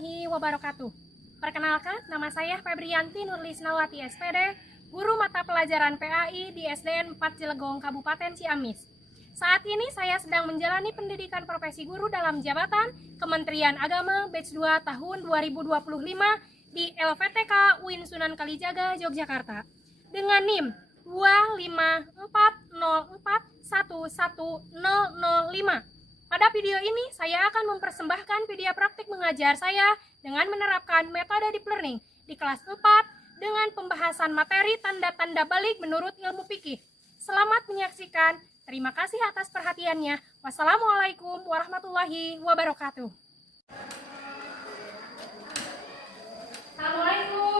warahmatullahi wabarakatuh. Perkenalkan, nama saya Febrianti Nurlisnawati SPD, guru mata pelajaran PAI di SDN 4 Cilegong, Kabupaten Ciamis. Saat ini saya sedang menjalani pendidikan profesi guru dalam jabatan Kementerian Agama batch 2 tahun 2025 di LVTK UIN Sunan Kalijaga, Yogyakarta. Dengan NIM 25404110005. Pada video ini, saya akan mempersembahkan video praktik mengajar saya dengan menerapkan metode deep learning di kelas 4 dengan pembahasan materi tanda-tanda balik menurut ilmu fikih. Selamat menyaksikan. Terima kasih atas perhatiannya. Wassalamualaikum warahmatullahi wabarakatuh. Assalamualaikum.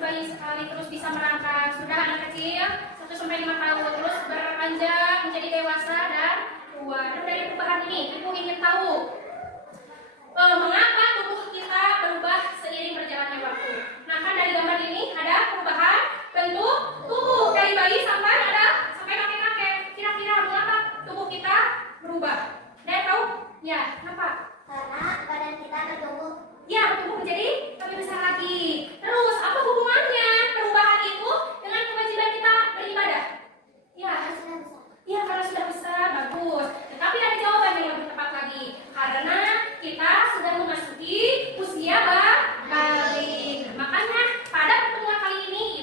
Bayi sekali terus bisa merangkak, sudah anak kecil 1-5 tahun terus beranjak menjadi dewasa dan tua. Dan dari perubahan ini ibu ingin tahu mengapa tubuh kita berubah seiring berjalannya waktu. Nah, kan dari gambar ini ada perubahan bentuk tubuh dari bayi sampai kakek-kakek. Kira-kira mengapa tubuh kita berubah? Ada tahu? Ya, kenapa? Karena badan kita bertumbuh. Ya, bertumbuh menjadi lebih besar lagi. Terus, apa hubungannya perubahan itu dengan kewajiban kita beribadah? Ya, ya karena sudah besar, bagus. Tetapi ada jawaban yang lebih tepat lagi. Karena kita sudah memasuki usia balik. Makanya pada pertemuan kali ini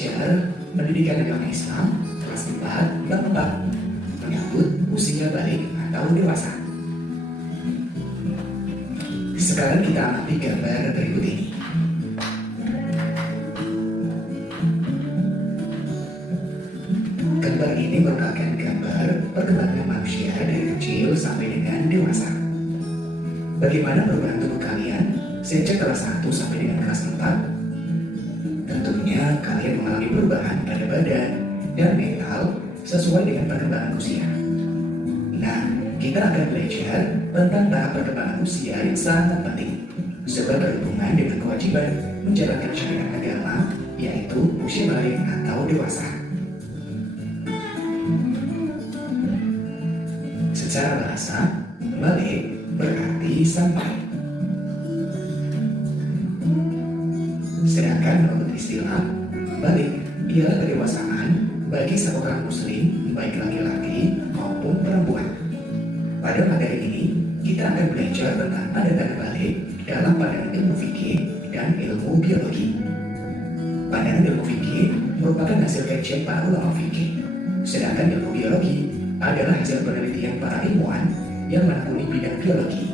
belajar pendidikan agama Islam kelas 4 bab 4 menyambut usia balik atau dewasa. Sekarang kita amati gambar berikut ini. Gambar ini merupakan gambar perkembangan manusia dari kecil sampai dengan dewasa. Bagaimana perubahan tubuh kalian sejak kelas 1 sampai dengan kelas 4? Tentunya kalian mengalami perubahan pada badan dan mental sesuai dengan perkembangan usia. Nah, kita akan belajar tentang tahap perkembangan usia yang sangat penting sebab berhubungan dengan kewajiban menjalankan syariat agama, yaitu usia balik atau dewasa. Secara bahasa, balik berarti sampai. Sedangkan menurut istilah, balik ialah kedewasaan bagi seorang muslim, baik laki-laki maupun perempuan. Pada materi ini, kita akan belajar tentang tanda-tanda balik dalam pandangan ilmu fikih dan ilmu biologi. Pandangan ilmu fikih merupakan hasil kajian para ulama fikih, sedangkan ilmu biologi adalah hasil penelitian para ilmuwan yang menekuni bidang biologi.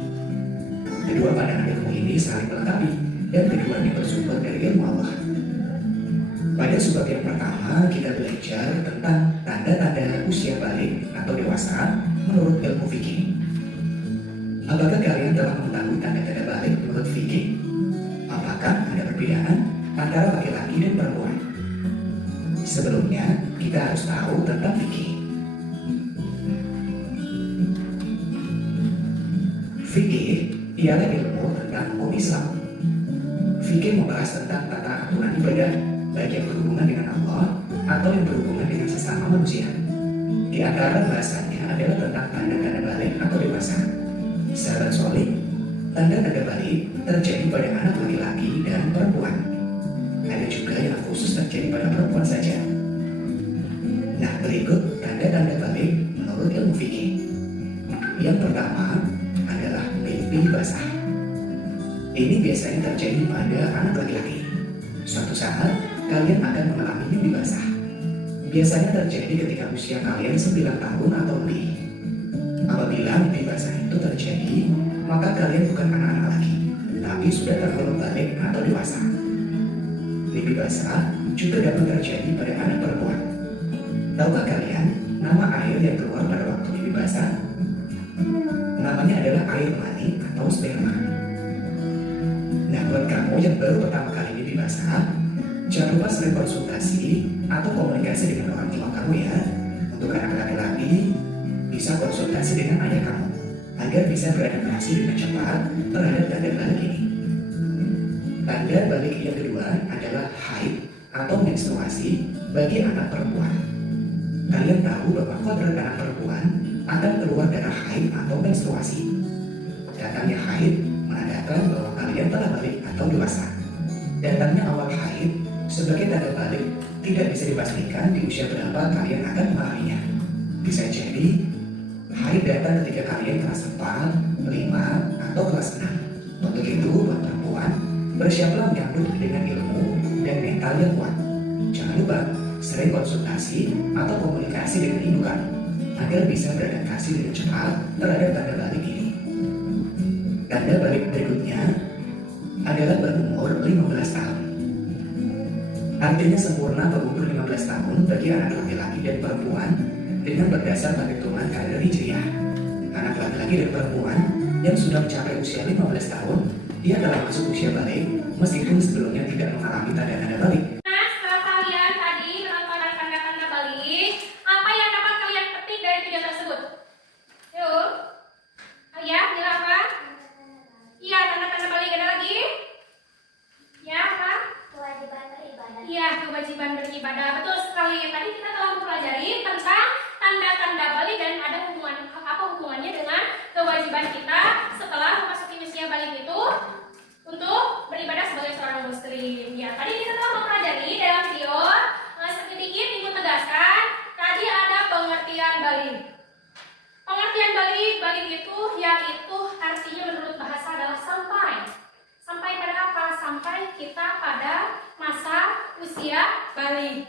Kedua pandangan ilmu ini saling melengkapi dan keduanya bersumber dari ilmu Allah. Pada subbab yang pertama, kita belajar tentang tanda-tanda usia balik atau dewasa menurut ilmu fikih. Apakah kalian telah mengetahui tanda-tanda balik menurut fikih? Apakah ada perbedaan antara laki-laki dan perempuan? Sebelumnya, kita harus tahu tentang fikih. Fikih ialah ilmu tentang hukum Islam. Fikih membahas tentang tata aturan ibadah, baik yang berhubungan dengan Allah atau yang berhubungan dengan sesama manusia. Di antara bahasannya adalah tentang tanda-tanda balik atau dewasa. Sahabat soleh, tanda-tanda balik terjadi pada anak laki-laki dan perempuan. Ada juga yang khusus terjadi pada perempuan saja. Nah, berikut tanda-tanda balik menurut ilmu fikih. Yang pertama adalah mimpi basah. Ini biasanya terjadi pada anak laki-laki. Suatu saat, kalian akan mengalami mimpi basah. Biasanya terjadi ketika usia kalian 9 tahun atau lebih. Apabila mimpi basah itu terjadi, maka kalian bukan anak-anak lagi, tapi sudah tergolong balik atau dewasa. Mimpi basah juga dapat terjadi pada anak perempuan. Tahukah kalian nama air yang keluar pada waktu mimpi basah? Namanya adalah air mani atau sperma. Nah, buat kamu yang baru pertama kali mimpi basah, jangan lupa sering konsultasi atau komunikasi dengan orang tua kamu ya. Untuk anak laki-laki, bisa konsultasi dengan ayah kamu agar bisa beradaptasi dengan cepat terhadap tanda balik ini. Tanda balik yang kedua adalah haid atau menstruasi bagi anak perempuan. Kalian tahu bahwa kodrat anak perempuan akan keluar darah haid atau menstruasi. Datangnya haid menandakan bahwa kalian telah balik atau dewasa. Datangnya awal haid sebagai tanda balik tidak bisa dipastikan di usia berapa kalian akan mengalaminya. Bisa jadi haid datang ketika kalian kelas 4, 5, atau kelas 6. Untuk itu, buat perempuan, bersiaplah menyambut dengan ilmu dan mental yang kuat. Jangan lupa sering konsultasi atau komunikasi dengan ibu kamu agar bisa beradaptasi dengan cepat terhadap tanda balik ini. Tanda balik berikutnya adalah berumur 15 tahun. Artinya sempurna berumur 15 tahun bagi anak laki-laki dan perempuan dengan berdasar perhitungan kalender Hijriah. Anak laki-laki dan perempuan yang sudah mencapai usia 15 tahun, dia telah masuk usia balik meskipun sebelumnya tidak mengalami tanda-tanda balik. Nah, setelah kalian tadi menonton tanda-tanda balik, apa yang dapat kalian petik dari video tersebut? Yuk, ya, nilai apa? Iya, tanda-tanda balik ada lagi? Ya, apa? Kewajiban beribadah. Iya, kewajiban beribadah. Betul sekali. Tadi kita telah mempelajari tentang tanda-tanda balik dan ada hubungannya dengan kewajiban kita setelah memasuki usia balik itu untuk beribadah sebagai seorang muslim. Ya, tadi kita telah mempelajari dalam video sedikit ibu tegaskan. Tadi ada pengertian balik. Pengertian balik itu yaitu artinya menurut bahasa adalah sampai. Sampai pada apa? Sampai kita pada masa usia balik.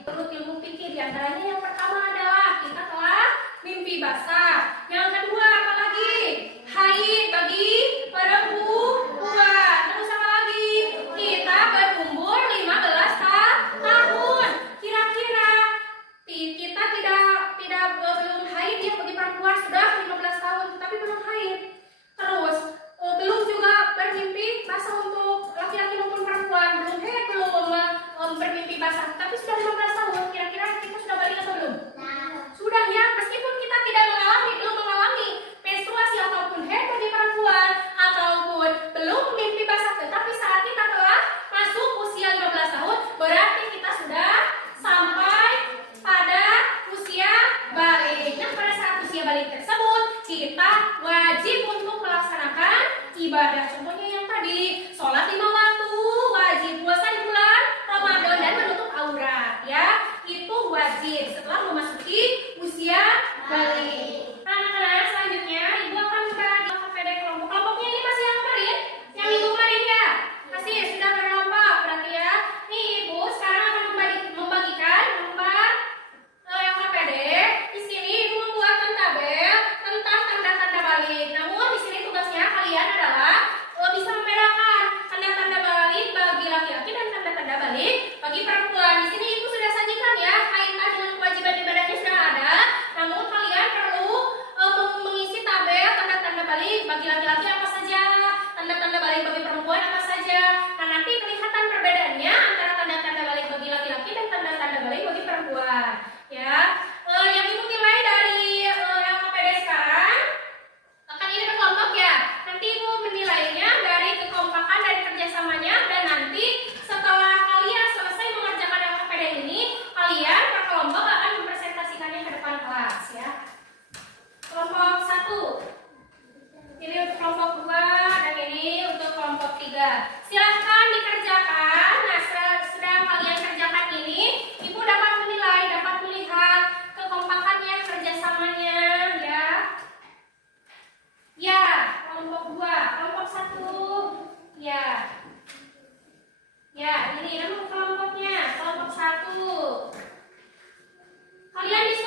ibadah. Contohnya yang tadi, sholat 5 waktu, wajib puasa di bulan Ramadan dan menutup aurat, ya. Itu wajib setelah memasuki usia balik. Anak-anak, selanjutnya Ibu akan membagi KPD kelompok. Kelompoknya ini masih yang kemarin? Yang Ibu kemarin ya? Masih sudah berkelompok berarti ya. Nih Ibu sekarang akan membagikan nomor yang KPD. Di sini Ibu membuatkan tabel tentang tanda-tanda balik. Namun di sini tugasnya kalian adalah bisa membedakan tanda-tanda balik bagi laki-laki dan tanda-tanda balik bagi perempuan. Di sini Ibu sudah sajikan ya, kaitan dengan kewajiban ibadahnya sudah ada. Namun kalian perlu mengisi tabel tanda-tanda balik bagi laki-laki apa saja, tanda-tanda balik bagi perempuan apa saja. Nah, nanti kelihatan perbedaannya antara tanda-tanda balik bagi laki-laki dan tanda-tanda balik bagi perempuan. Ya, yang Ibu nilai dari LKPD sekarang akan ini berkelompok ya. Nanti Ibu menilainya dari kekompakan dan kerjasamanya, dan nanti setelah kalian selesai mengerjakan LKPD ini, kalian per kelompok akan mempresentasikannya ke depan kelas ya. Kelompok 1 ini untuk kelompok 2 dan ini untuk kelompok 3. Silahkan dikerjakan. Nah, sedang kalian kerjakan ini, Ibu dapat menilai, dapat melihat kekompakannya, kerjasamanya ya. Ya, kelompok 2, kelompok 1. Ya. Ya, ini nama kelompoknya, kelompok 1. Kalian bisa